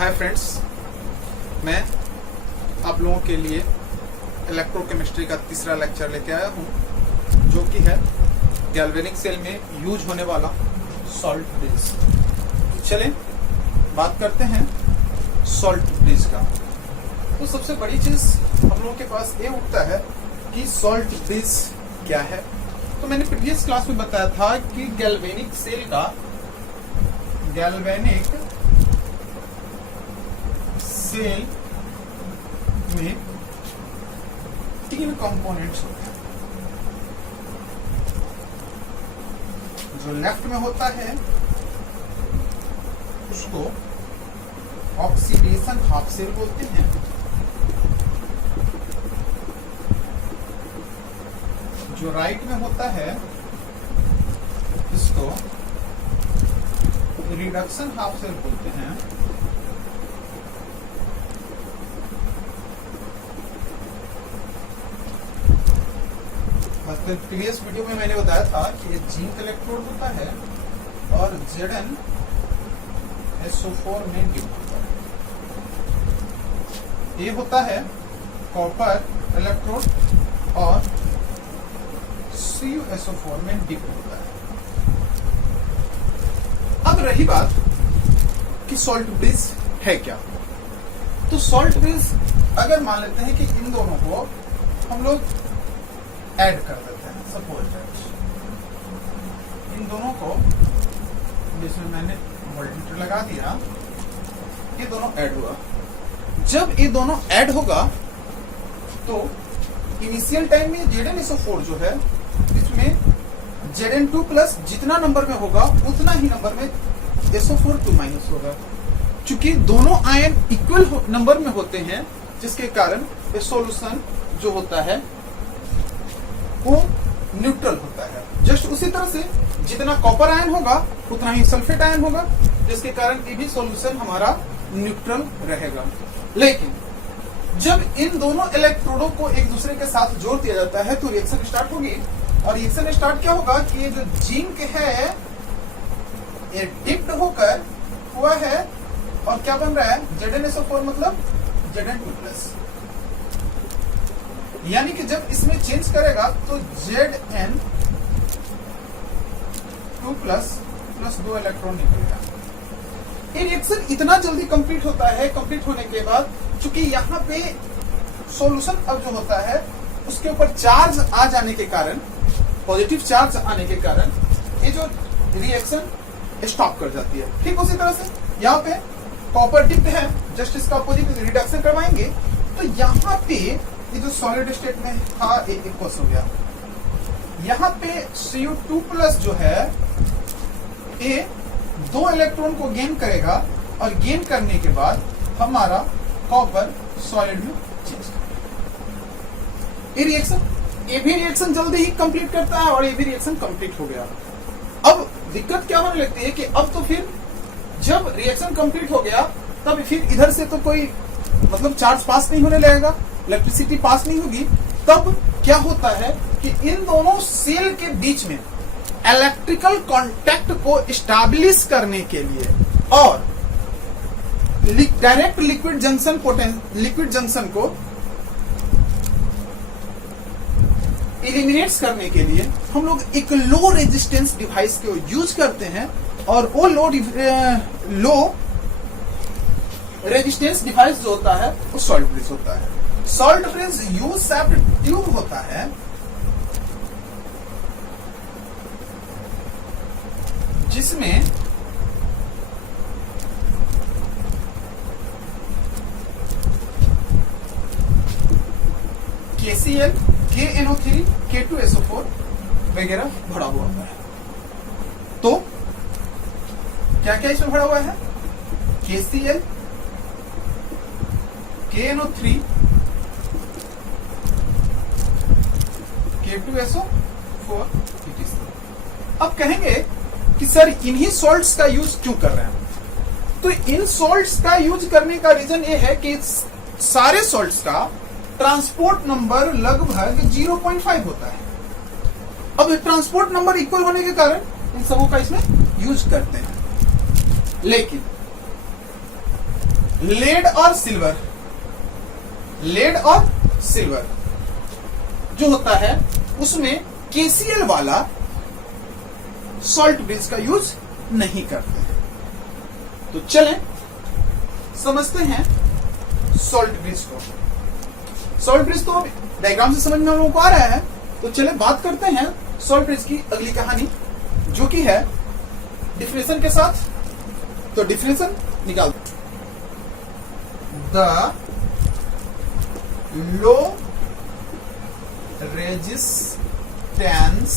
Hi friends, मैं आप लोगों के लिए इलेक्ट्रोकेमिस्ट्री का तीसरा लेक्चर लेके आया हूं, जो कि है गैल्वेनिक सेल में यूज होने वाला सॉल्ट ब्रिज। तो चलें बात करते हैं सॉल्ट ब्रिज का। तो सबसे बड़ी चीज हम लोगों के पास ये उठता है कि सॉल्ट ब्रिज क्या है। तो मैंने प्रीवियस क्लास में बताया था कि गैल्वेनिक सेल का गैल्वेनिक सेल में 3 कंपोनेंट्स होते हैं। जो लेफ्ट में होता है उसको ऑक्सीडेशन हाफ सेल बोलते हैं, जो राइट में होता है इसको रिडक्शन हाफ सेल बोलते हैं, प्रीवियस वीडियो में मैंने बताया था कि ये जिंक इलेक्ट्रोड होता है और ZnSO4 में डिप होता है। ये होता है कॉपर इलेक्ट्रोड और CuSO4 में डिप होता है। अब रही बात कि सॉल्ट ब्रिज है क्या। तो सॉल्ट ब्रिज अगर मान लेते हैं कि इन दोनों को हम लोग ऐड कर देते हैं, सपोज दैट इन दोनों को, जिसमें मैंने वोल्टमीटर लगा दिया, ये दोनों ऐड हुआ। जब ये दोनों ऐड होगा तो इनिशियल टाइम में ZnSO4 जो है इसमें Zn2 प्लस जितना नंबर में होगा उतना ही नंबर में SO4 2 माइनस होगा। चूंकि दोनों आयन इक्वल नंबर में होते हैं, जिसके कारण ये सॉल्यूशन जो होता है वो न्यूट्रल होता है। जस्ट उसी तरह से जितना कॉपर आयन होगा उतना ही सल्फेट आयन होगा, जिसके कारण ये भी सॉल्यूशन हमारा न्यूट्रल रहेगा। लेकिन जब इन दोनों इलेक्ट्रोडों को एक दूसरे के साथ जोड़ दिया जाता है तो रिएक्शन स्टार्ट होगी। और रिएक्शन स्टार्ट क्या होगा कि ये जो जिंक है ये डिप्ड होकर हुआ है और क्या बन रहा है ZnSO4 मतलब Zn2 प्लस। यानी कि जब इसमें चेंज करेगा तो Zn2 प्लस 2 इलेक्ट्रॉन निकलेगा। ये रिएक्शन इतना जल्दी कंप्लीट होता है। कंप्लीट होने के बाद चूंकि यहाँ पे सॉल्यूशन अब जो होता है उसके ऊपर चार्ज आ जाने के कारण, पॉजिटिव चार्ज आने के कारण ये जो रिएक्शन स्टॉप कर जाती है। ठीक उसी तरह से यहाँ पे कॉपर डिप्ड है, जस्ट इसका अपोजिट रिडक्शन करवाएंगे तो यहाँ पे ये जो सॉलिड स्टेट में था इक्वस हो गया। यहाँ पे Cu2 प्लस जो है ये 2 इलेक्ट्रॉन को गेन करेगा और गेन करने के बाद हमारा कॉपर सॉलिड में चेंज करेगा। ये भी रिएक्शन जल्दी ही कंप्लीट करता है और ये भी रिएक्शन कंप्लीट हो गया। अब दिक्कत क्या होने लगती है कि अब तो फिर जब रिएक्शन कंप्लीट हो गया तब फिर इधर से तो कोई मतलब चार्ज पास नहीं होने लगेगा, इलेक्ट्रिसिटी पास नहीं होगी। तब क्या होता है कि इन दोनों सेल के बीच में इलेक्ट्रिकल कांटेक्ट को एस्टैब्लिश करने के लिए और डायरेक्ट लिक्विड जंक्शन को एलिमिनेट्स करने के लिए हम लोग एक लो रेजिस्टेंस डिवाइस को यूज करते हैं। और वो लो रेजिस्टेंस डिवाइस जो होता है वो सॉल्ट ब्रिज होता है। Salt bridge U shaped tube होता है जिसमें KCl, KNO3, K2SO4 वगैरह भरा हुआ है। तो क्या क्या इसमें भरा हुआ है? KCl, KNO3, K2SO4 etc। अब कहेंगे कि सर इन्हीं सॉल्ट्स का यूज क्यों कर रहे हैं? तो इन सॉल्ट्स का यूज करने का रीजन ये है कि सारे सॉल्ट्स का ट्रांसपोर्ट नंबर लगभग 0.5 होता है। अब ट्रांसपोर्ट नंबर इक्वल होने के कारण इन सबों का इसमें यूज करते हैं। लेकिन लेड और सिल्वर, लेड और सिल्वर जो होता है उसमें KCl वाला सॉल्ट ब्रिज का यूज नहीं करते। तो चलें समझते हैं सॉल्ट ब्रिज को। सॉल्ट ब्रिज तो डायग्राम से समझ में हम लोगों को आ रहा है, तो चले बात करते हैं सॉल्ट ब्रिज की अगली कहानी, जो कि है डिफिनेशन के साथ। तो डिफिनेशन निकाल, the low resistance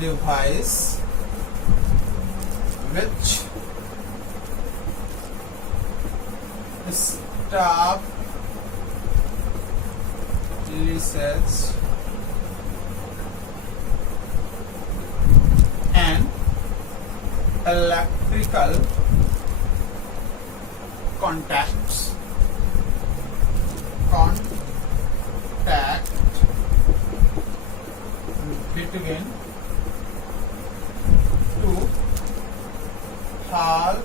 device which establishes an electrical contact between two half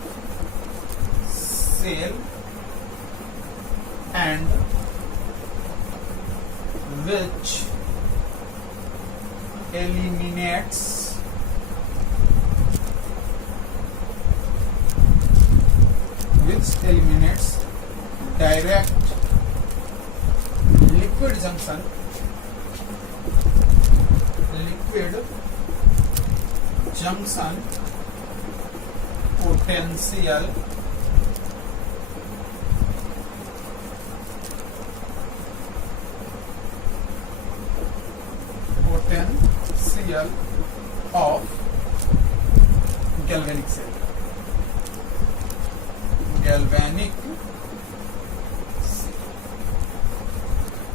cell and which eliminates direct liquid junction potential of galvanic cell,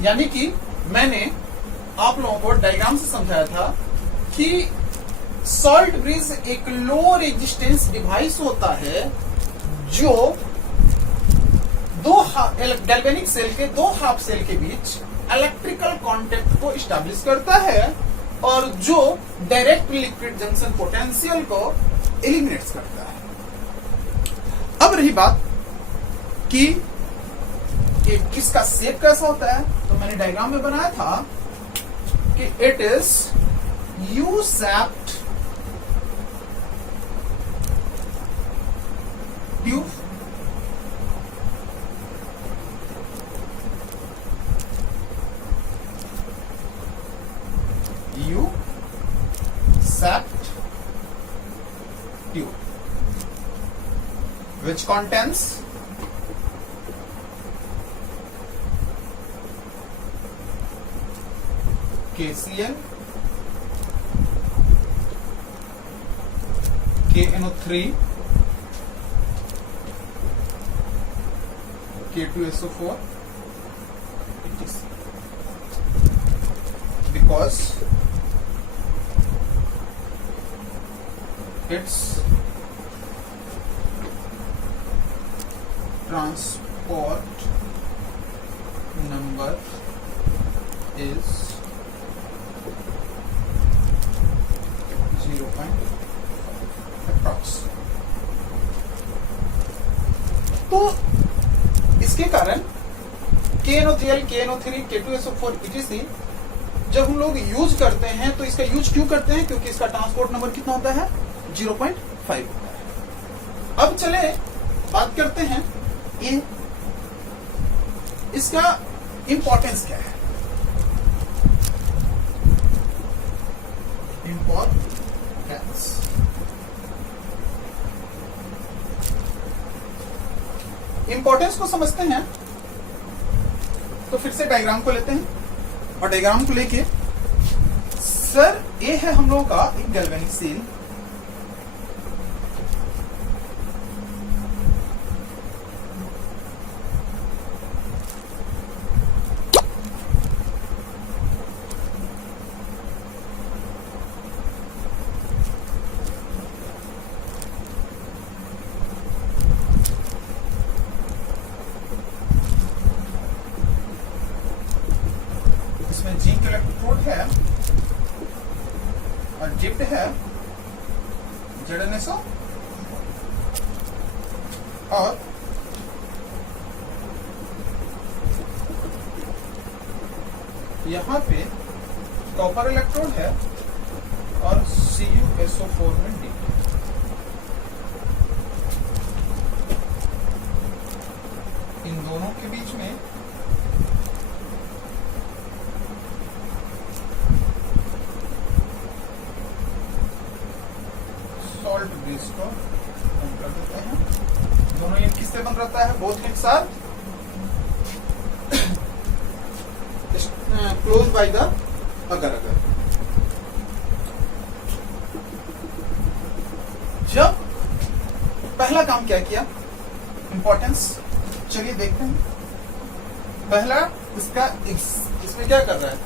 यानी कि मैंने आप लोगों को डायग्राम से समझाया था कि सॉल्ट ब्रिज एक लो रेजिस्टेंस डिवाइस होता है जो दो गैल्वेनिक सेल के दो हाफ सेल के बीच इलेक्ट्रिकल कांटेक्ट को स्टैब्लिश करता है और जो डायरेक्ट लिक्विड जंक्शन पोटेंशियल को एलिमिनेट करता है। अब रही बात कि किसका शेप कैसा होता है, तो मैंने डायग्राम में बनाया था कि it is U shaped tube tube which contains KCl, KNO3, K2SO4, etc. Because its transport number is 0.5 approx. तो इसके कारण KNO3, KNO3, K2SO4 etc. जब हम लोग यूज करते हैं तो इसका यूज क्यों करते हैं, क्योंकि इसका ट्रांसपोर्ट नंबर कितना होता है 0.5 होता है। अब चले बात करते हैं इसका इंपॉर्टेंस क्या है। इंपॉर्टेंस को समझते हैं तो फिर से डायग्राम को लेते हैं और डायग्राम को लेके सर ये है हम लोगों का एक गैल्वेनिक सेल, जिंक इलेक्ट्रोड है और जिप्ड है ZnSO और यहां पे कॉपर इलेक्ट्रोड है और CuSO4 में डी। इन दोनों के बीच में सॉल्ट बेस को हम कर देते हैं। दोनों ये किससे बन रहता है? बोथ एक साथ क्लोज बाय द अगर अगर। जब पहला काम क्या किया, इंपॉर्टेंस, चलिए देखते हैं। पहला इसका इसमें क्या कर रहा है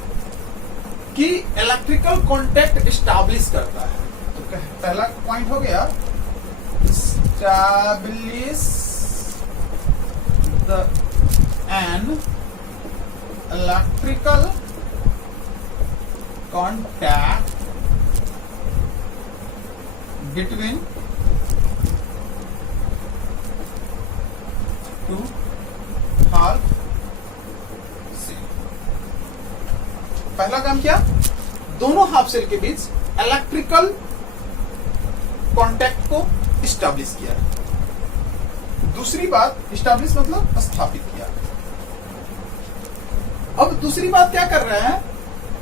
कि इलेक्ट्रिकल कांटेक्ट एस्टैब्लिश करता है। तो पहला पॉइंट हो गया establish the an electrical contact between two half cell। पहला काम क्या, दोनों हाफ सेल के बीच इलेक्ट्रिकल कांटेक्ट को इस्टेब्लिश किया। दूसरी बात, इस्टेब्लिश मतलब स्थापित किया। अब दूसरी बात क्या कर रहा है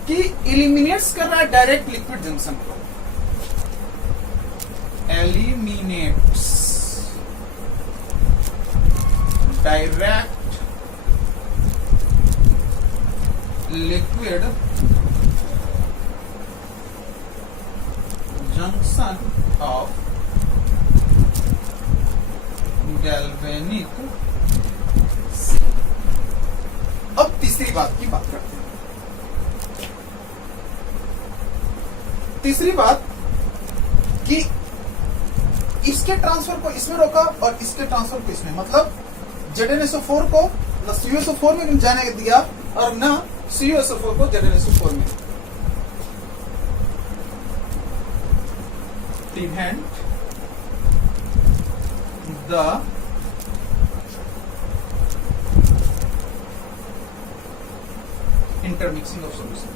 कि इलिमिनेट्स कर रहा है डायरेक्ट लिक्विड जंक्शन को। Eliminates direct liquid junction of galvanic. अब तीसरी बात की बात करते हैं। तीसरी बात कि इसके ट्रांसफर को इसमें रोका और इसके ट्रांसफर को इसमें, मतलब ZnSO4 को न CuSO4 में जाने दिया और न CuSO4 को ZnSO4 में। Prevent the intermixing of solution,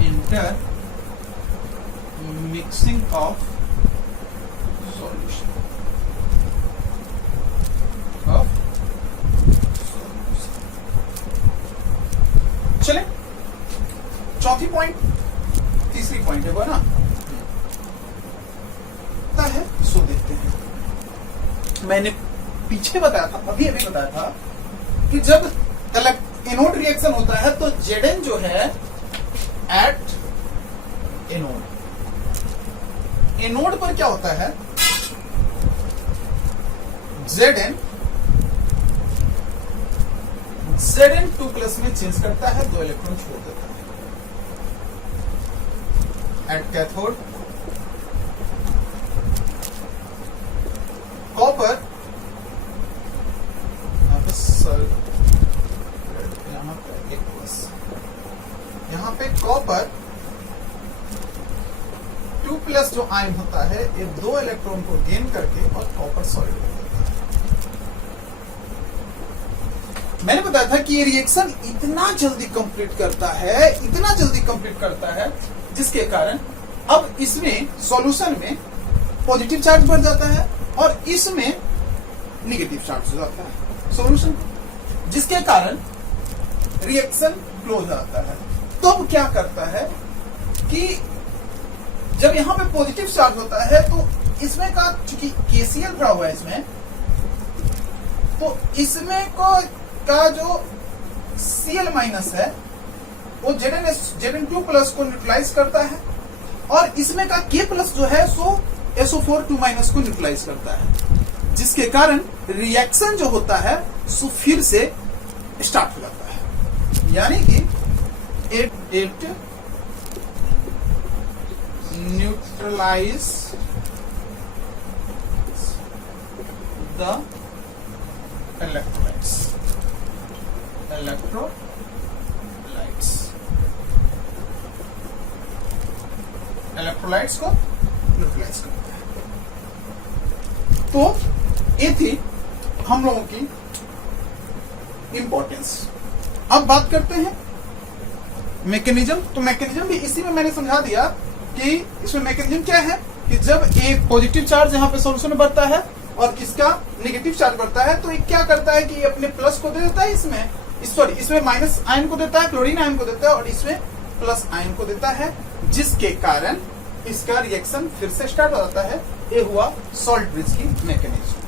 intermixing of solution चले चौथी पॉइंट, तीसरी पॉइंट है वो ना है, सो देखते हैं। मैंने पीछे बताया था, अभी बताया था कि जब एनोड रिएक्शन होता है तो Zn जो है एट एनोड, एनोड पर क्या होता है, Zn 2+ में चेंज करता है, 2 इलेक्ट्रॉन छोड़ देता है। एट कैथोड कॉपर, यहाँ पे कॉपर 2+ जो आयन होता है ये 2 इलेक्ट्रॉन को गेन करके और कॉपर सॉलिड हो जाता है। मैंने बताया था कि ये रिएक्शन इतना जल्दी कंप्लीट करता है, जिसके कारण अब इसमें सॉल्यूशन में पॉजिटिव चार्ज बढ़ जाता है और इसमें निगेटिव चार्ज हो जाता है सॉल्यूशन, जिसके कारण रिएक्शन क्लोज आता है। तो अब क्या करता है कि जब यहां पे पॉजिटिव चार्ज होता है तो इसमें का चूंकि KCl भरा हुआ है इसमें, तो इसमें का जो Cl- है वो Zn2+ को न्यूट्रलाइज करता है और इसमें का K+ जो है सो SO4 2- को न्यूट्रलाइज करता है, जिसके कारण रिएक्शन जो होता है सो फिर से स्टार्ट हो जाता है। यानी कि it neutralize the electrolytes को न्यूट्रलाइज करता है। तो ये थी हम लोगों की इंपॉर्टेंस। अब बात करते हैं मैकेनिज्म। तो मैकेनिज्म भी इसी में मैंने समझा दिया कि इसमें मैकेनिज्म क्या है कि जब एक पॉजिटिव चार्ज यहाँ पे सॉल्यूशन में बढ़ता है और इसका नेगेटिव चार्ज बढ़ता है, तो ये क्या करता है कि ये अपने प्लस को दे देता है, इसमें माइनस आयन को देता है, क्लोरीन आयन को देता है, और इसमें प्लस आयन को देता है, जिसके कारण इसका रिएक्शन फिर से स्टार्ट हो जाता है। ये हुआ सॉल्ट ब्रिज की मैकेनिज्म।